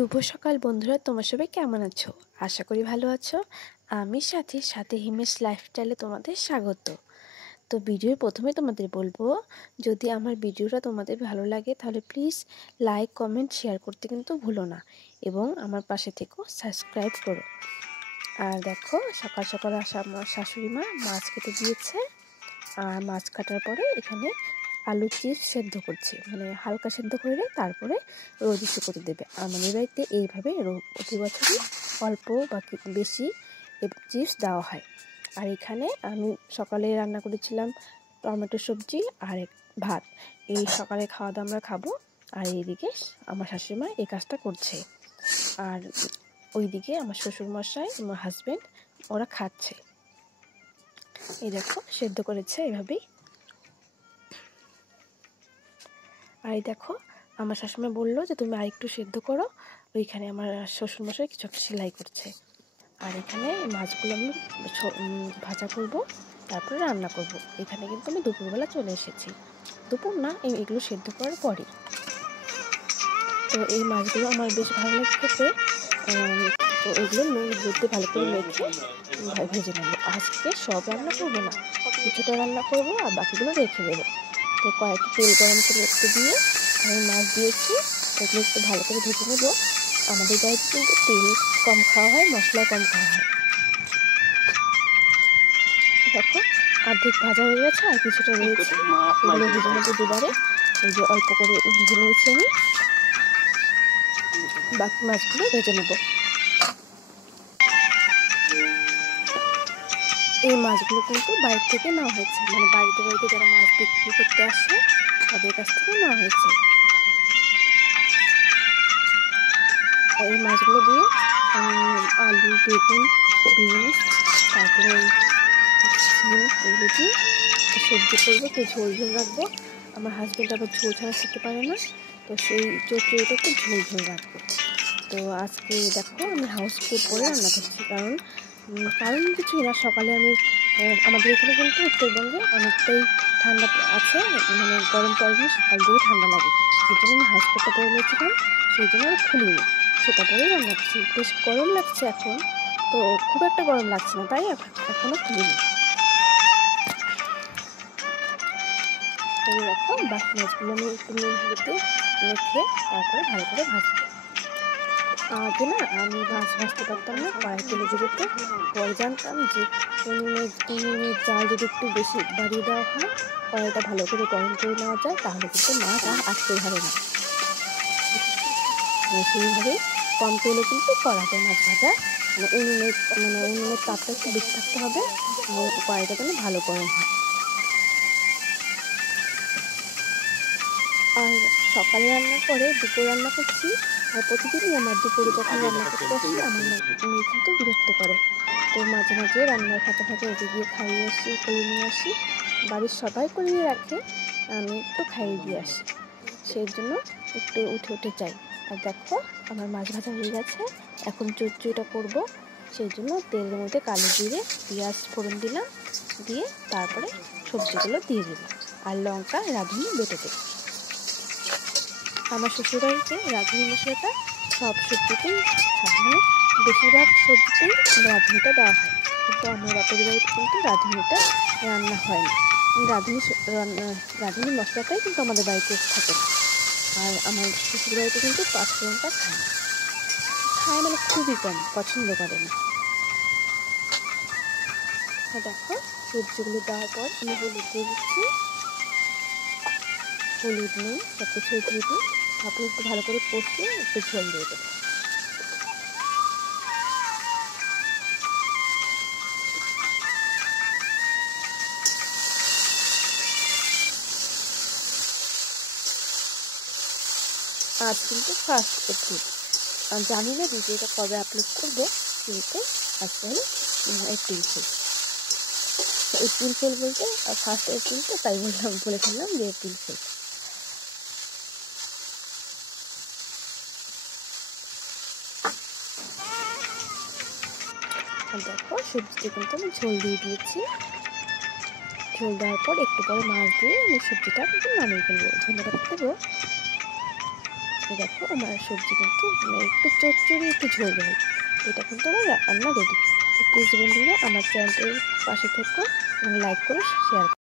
শুভ সকাল বন্ধুরা, তোমরা সবাই কেমন আছো? আশা করি ভালো আছো। আমি সাথে হিমেশ লাইফস্টাইলে তোমাদের স্বাগত। তো ভিডিওর প্রথমে তোমাদের বলবো, যদি আমার ভিডিওটা তোমাদের ভালো লাগে তাহলে প্লিজ লাইক, কমেন্ট, শেয়ার করতে কিন্তু ভুলো না এবং আমার পাশে থেকেও সাবস্ক্রাইব করো। আর দেখো, সকাল সকাল আসা আমার শাশুড়ি মা মাছ কেটে দিয়েছে। আর মাছ কাটার পরে এখানে আলু চিপস সেদ্ধ করছে, মানে হালকা সেদ্ধ করে তারপরে রোদে শুকোতে দেবে। আমাদের বাড়িতে এইভাবে প্রতি বছরই অল্প বা বেশি চিপস দেওয়া হয়। আর এখানে আমি সকালে রান্না করেছিলাম টমেটো সবজি আর ভাত। এই সকালে খাওয়া দাওয়া আমরা খাবো। আর এইদিকে আমার শাশুড়িমা এই কাজটা করছে, আর ওইদিকে আমার শ্বশুরমশাই, আমার হাজব্যান্ড ওরা খাচ্ছে। এই দেখো সেদ্ধ করেছে এভাবেই। আর এই দেখো, আমার শাশুড়ি বললো যে তুমি আরেকটু সেদ্ধ করো। ওইখানে আমার শ্বশুরমশাই কিছু একটা সেলাই করছে। আর এখানে মাছগুলো আমি ভাজা করব, তারপরে রান্না করব। এখানে কিন্তু আমি দুপুরবেলা চলে এসেছি, দুপুর না, এগুলো সেদ্ধ করার পরে। তো এই মাছগুলো আমার বেশ ভালো লাগে খেতে। তো এগুলো নুন হলুদে ভালো করে মেখে ভেজে নেবো। আজকে সব রান্না করবো না, কিছুটা রান্না করবো আর বাকিগুলো রেখে দেবো। তো কয়েকটা তেল গরম করে একটু দিয়ে আমি মাছ দিয়েছি, এগুলো একটু ভালো করে ভেজে নেবো। আমাদের বাড়িতে কিন্তু তেল কম খাওয়া হয়, মশলা কম খাওয়া হয়। দেখো অর্ধেক ভাজা হয়ে গেছে, আর কিছুটা রয়েছে, এগুলো ভেজে নেবো দুবারে। এই যে অল্প করে ভেজে নিয়েছি আমি, বাকি মাছগুলো ভেজে নেবো। এই মাছগুলো কিন্তু বাইরে থেকে নেওয়া হয়েছে, মানে বাড়িতে যারা মাছ বিক্রি করতে আসে তাদের কাছ থেকে নেওয়া হয়েছে। এই মাছগুলো দিয়ে আলু, বেগুন, বিনস, তারপরে সিম, এগুলো দিয়ে সবজি করবো, তো ঝোল ঝোল রাখবো। আমার হাজব্যান্ড আবার ঝোল ছাড়া খেতে পারে না, তো সেই চচ্চড়িটা একটু ঝোল ঝোল রাখবো। তো আজকে দেখো আমি হাউস ফুড করে রান্না করছি, কারণ কিছুই না। সকালে আমি আমাদের এখানে কিন্তু উত্তরবঙ্গে অনেকটাই ঠান্ডা আছে, মানে গরম পড়েনি, সকাল দিকে ঠান্ডা লাগে। সেই জন্য আমি হাউস ফুডটা পরে নিয়েছিলাম, সেই জন্য আর খুলিনি, সেটা পরেই রান্না করছি। বেশ গরম লাগছে এখন, তো খুব একটা গরম লাগছে না, তাই এখনও খুলিনি। দেখো বাকি মাছগুলো আমি একটু নুন হলুদে মেখে তারপরে ভালো করে ভাজবো। আগে না আমি মাছ ভাজতে পারতাম না, কড়াই তেলে যেতে। পরে জানতাম যে উনুনের জাল যদি একটু বেশি বাড়িয়ে দেওয়া হয়, কড়াইটা ভালো করে গরম করে নেওয়া যায়, তাহলে কিন্তু মাছ আর আটকে ধরে না। সেইভাবেই কম তেলে কিন্তু করা যায় মাছ ভাজা। উনুনের তাপটা একটু বেশি থাকতে হবে এবং কড়াইটা যেন ভালো গরম হয়। আর সকালে রান্নার পরে দুপুর রান্না করছি, আর প্রতিদিনই আমার দুপুরে যখন রান্না করতে আসি আমার মেয়ে কিন্তু বিরক্ত করে। তো মাঝে মাঝে রান্নার ফাঁকে ওকে গিয়ে খাইয়ে আসি, করে নিয়ে আসি। বাড়ির সবাই করিয়ে রাখে, আমি একটু খাইয়ে দিয়ে আসি, সেই জন্য একটু উঠে যাই। আর দেখো আমার মাছ ভাজা হয়ে গেছে, এখন চচ্চড়িটা করব। সেই জন্য তেলের মধ্যে কালো জিরে, পেঁয়াজ ফোড়ন দিলাম, দিয়ে তারপরে সবজিগুলো দিয়ে দিলাম আর লঙ্কা রাঁধুনি বেটে দেবো। আমার শ্বশুরবাড়িতে রাঁধুনি মশলাটা সব সবজিতেই খায়, মানে বেশিরভাগ সবজিতেই রাঁধুনিটা দেওয়া হয়, কিন্তু আমার বাপের বাড়িতে কিন্তু রাঁধুনিটা রান্না হয় না। রাঁধুনি মশলাটাই কিন্তু আমাদের বাড়িতে থাকে না। আর আমার শ্বশুরবাড়িতে কিন্তু পাঁচফোড়নটা খায় মানে খুবই কম, পছন্দ করে না। দেখো সবজিগুলো দেওয়ার পর আমি হলুদ দিয়ে দিচ্ছি, হলুদ নুন সব কিছু দিয়ে দিই। তারপর একটু ভালো করে কষিয়ে একটু ঝোল দিয়ে দেবো। আজ কিন্তু 1 এপ্রিল, আমি জানি না ভিডিওটা কবে আপলোড করবো, কিন্তু আজকে হলো এপ্রিল ফুল। এপ্রিল ফুল বলতে 1 এপ্রিল, তো তাই বলে ফেললাম যে এপ্রিল ফুল। দেখো সবজিতে কিন্তু আমি ঝোল দিয়ে দিয়েছি, ঝোল দেওয়ার পর একটু পরে মাছ দিয়ে আমি সবজিটা কিন্তু নামিয়ে ফেলবো, ধনে পাতা দেবো। দেখো আমার সবজি কিন্তু মানে একটু চচ্চড়ি একটু ঝোল ঝোল, এটা কিন্তু আমার রান্না রেডি। তো প্লিজ বন্ধুরা আমার চ্যানেলটির পাশে থেকো এবং লাইক করো, শেয়ার করো।